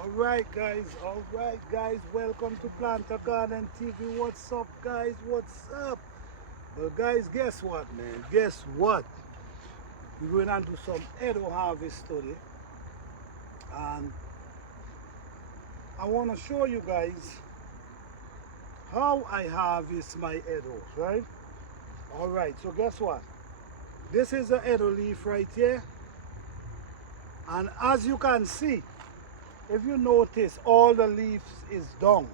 Alright guys, welcome to Planter Garden TV. What's up guys, what's up? Well guys, guess what man, guess what? We're going to do some eddoe harvest today. And I want to show you guys how I harvest my eddoes, right? Alright, so guess what? This is the eddoe leaf right here. And as you can see, if you notice, all the leaves is down.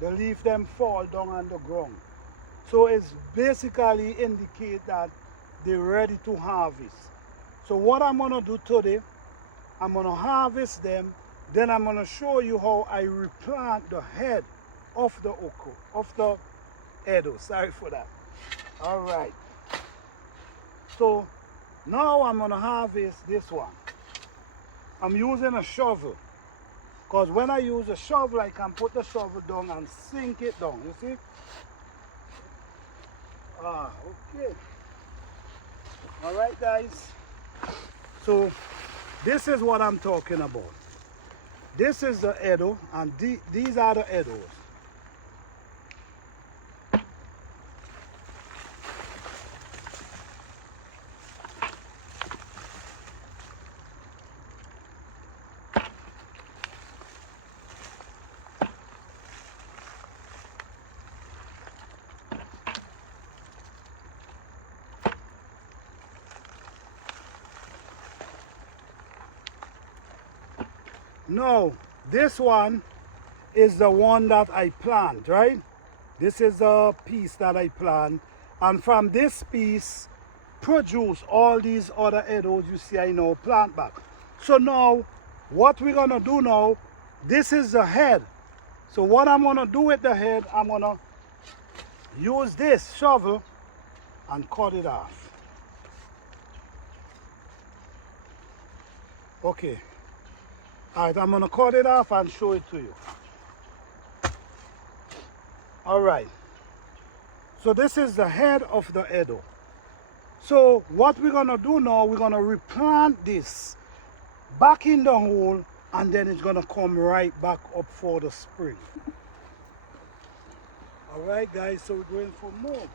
The leaf them fall down on the ground. So it's basically indicate that they're ready to harvest. So what I'm gonna do today, I'm gonna harvest them, then I'm gonna show you how I replant the head of the oko, of the eddoe. Sorry for that. All right. So now I'm gonna harvest this one. I'm using a shovel. Because when I use a shovel, I can put the shovel down and sink it down, you see? Okay. All right, guys. So this is what I'm talking about. This is the eddoe, and these are the eddoes. Now, this one is the one that I plant, right? This is a piece that I plant. And from this piece, produce all these other eddoes you see I now plant back. So now, what we're going to do now, this is the head. So what I'm going to do with the head, I'm going to use this shovel and cut it off. Okay. Alright, I'm going to cut it off and show it to you. Alright. So this is the head of the eddoe. So what we're going to do now, we're going to replant this back in the hole, and then it's going to come right back up for the spring. Alright guys, so we're going for more.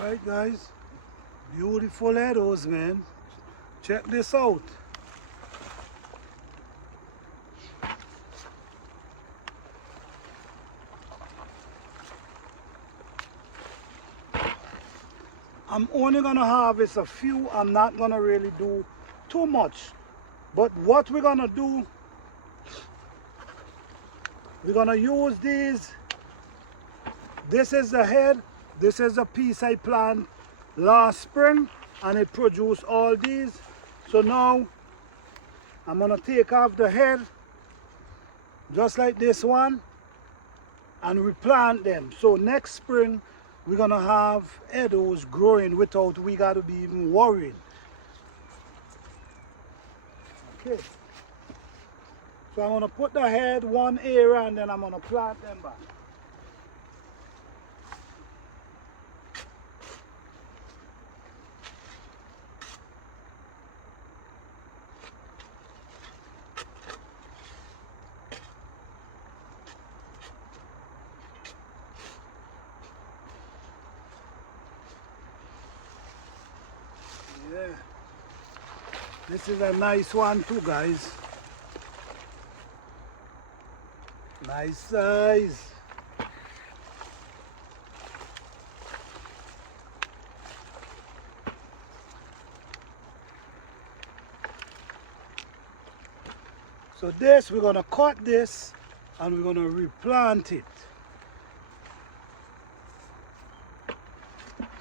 Alright guys, beautiful eddoes, man. Check this out. I'm only gonna harvest a few. I'm not gonna really do too much. But what we're gonna do, we're gonna use these. This is the head. This is a piece I planted last spring, and it produced all these. So now I'm gonna take off the head, just like this one, and replant them. So next spring we're gonna have eddoes growing without we gotta be even worried. Okay. So I'm gonna put the head one area, and then I'm gonna plant them back. Yeah, this is a nice one too, guys. Nice size. So this, we're gonna cut this and we're gonna replant it.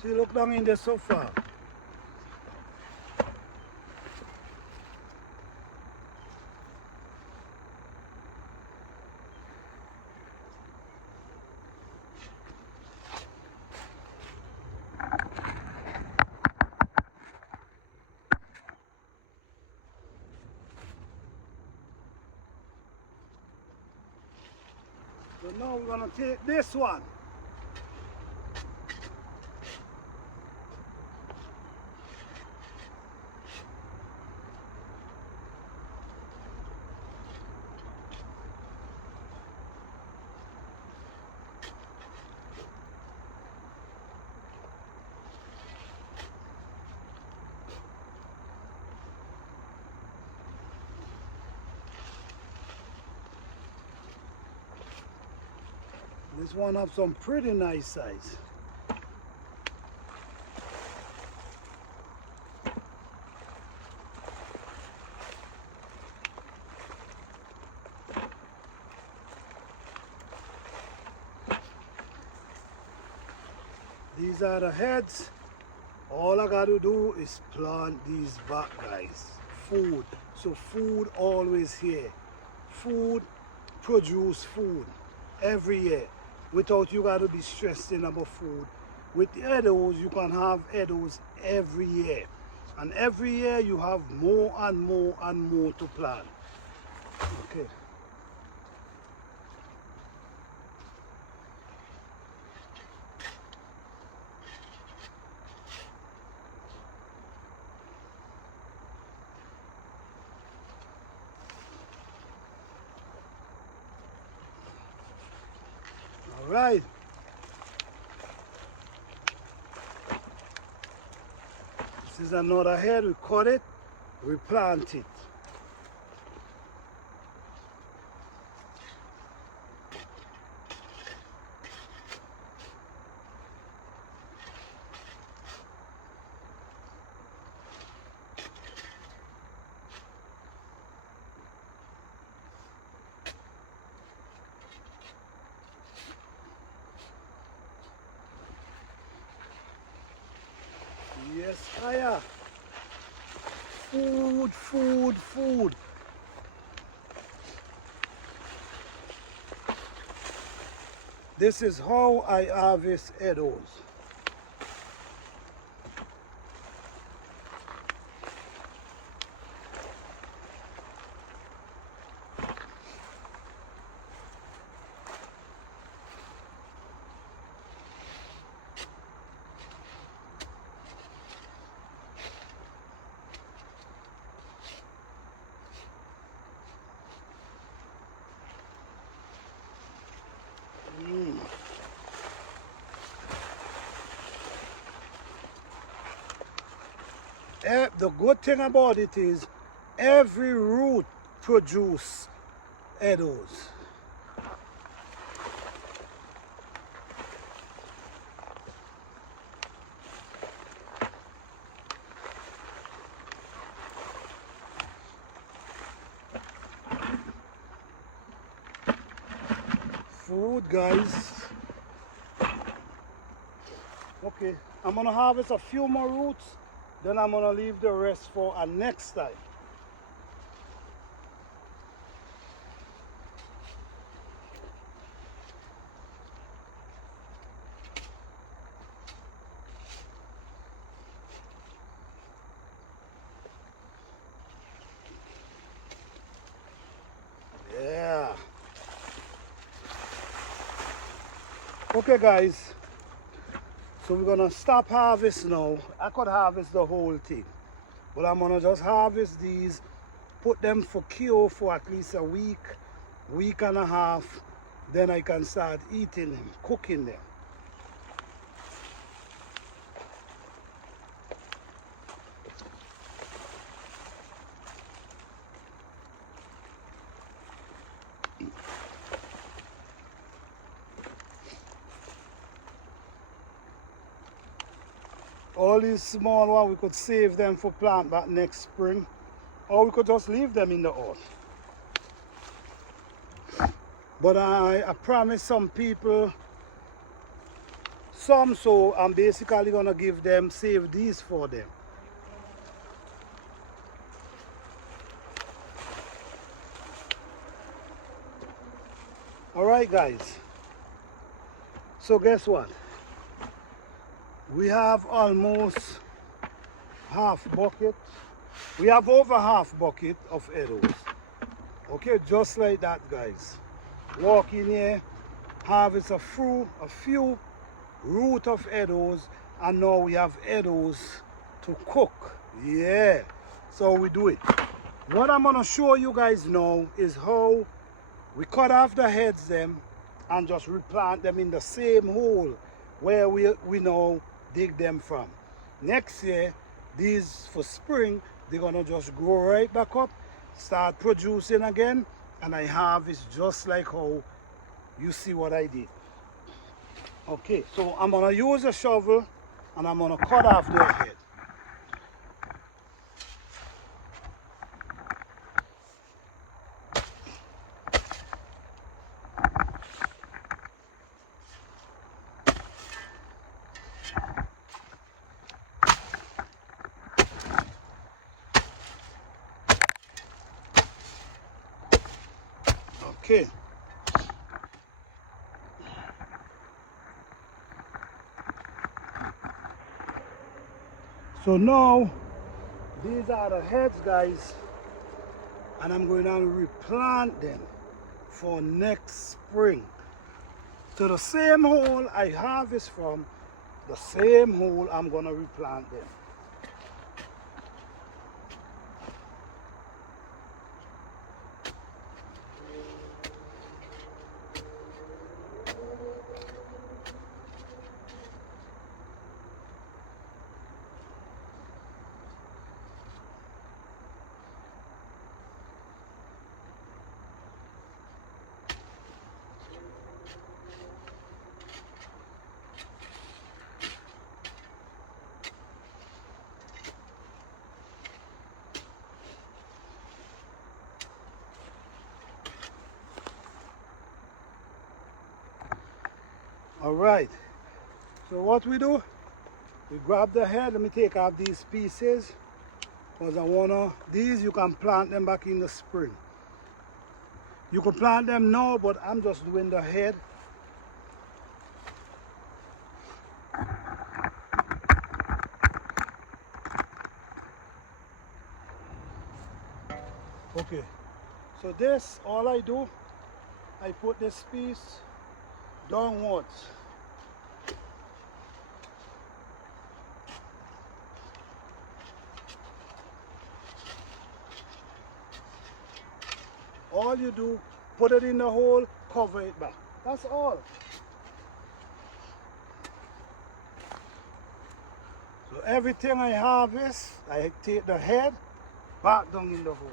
See, look down in there so far. So now we're gonna take this one. This one have some pretty nice size. These are the heads. All I got to do is plant these back, guys. Food. So food always here. Food produce food every year. Without you got to be stressing about food. With the Eddoes, you can have Eddoes every year. And every year you have more and more and more to plant. Okay. All right. This is another head. We cut it, we plant it. Yes, fire. Food, food, food. This is how I harvest Eddoes. The good thing about it is every root produces Eddoes. Food, guys. Okay, I'm gonna harvest a few more roots, then I'm gonna leave the rest for a next time. Yeah. Okay, guys. So we're gonna stop harvest now. I could harvest the whole thing, but I'm gonna just harvest these, put them for cure for at least a week, week and a half. Then I can start eating them, cooking them. All these small ones, we could save them for plant back next spring, or we could just leave them in the earth. But I promise some people some, so I'm basically gonna give them, save these for them. All right, guys. So guess what? We have almost half bucket. We have over half bucket of Eddoes. Okay, just like that, guys. Walk in here, harvest a few root of eddoes, and now we have eddoes to cook. Yeah, so we do it. What I'm gonna show you guys now is how we cut off the heads them and just replant them in the same hole where we now dig them from. Next year, these for spring, they're gonna just grow right back up, start producing again, and I harvest just like how you see what I did. Okay, so I'm gonna use a shovel and I'm gonna cut off their head. Okay. So now, these are the heads, guys, and I'm going to replant them for next spring. So the same hole I harvest from, the same hole I'm going to replant them. All right, so what we do, we grab the head. Let me take off these pieces, because these you can plant them back in the spring. You can plant them now, but I'm just doing the head. Okay, so this, all I do, I put this piece downwards. All you do, put it in the hole, cover it back. That's all. So everything I harvest, I take the head back down in the hole.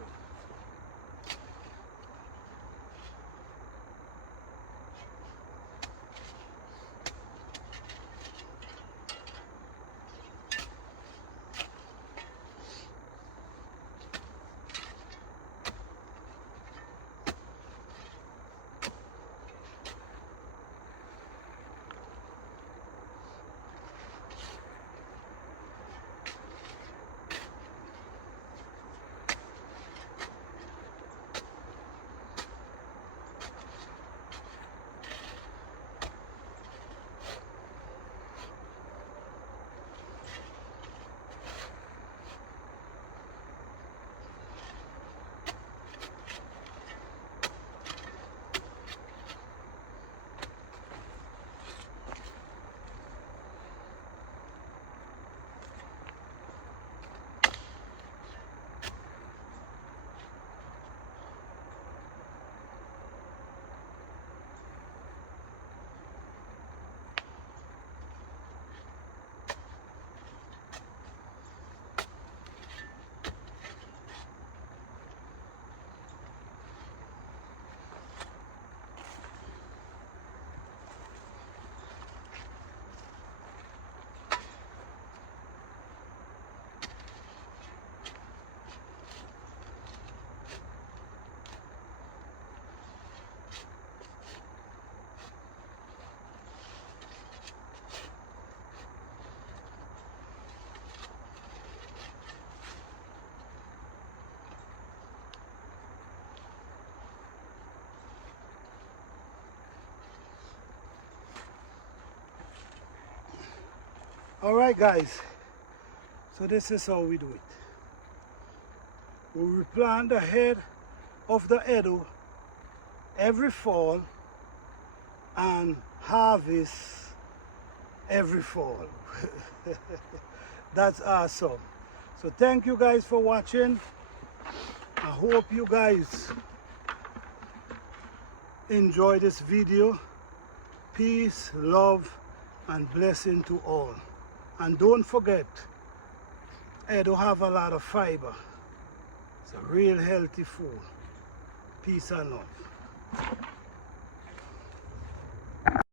All right, guys, so this is how we do it. We replant the head of the eddoe every fall, and harvest every fall. That's awesome. So thank you guys for watching. I hope you guys enjoy this video. Peace, love, and blessing to all. And don't forget, Eddoe have a lot of fiber. It's a real healthy food. Peace and love.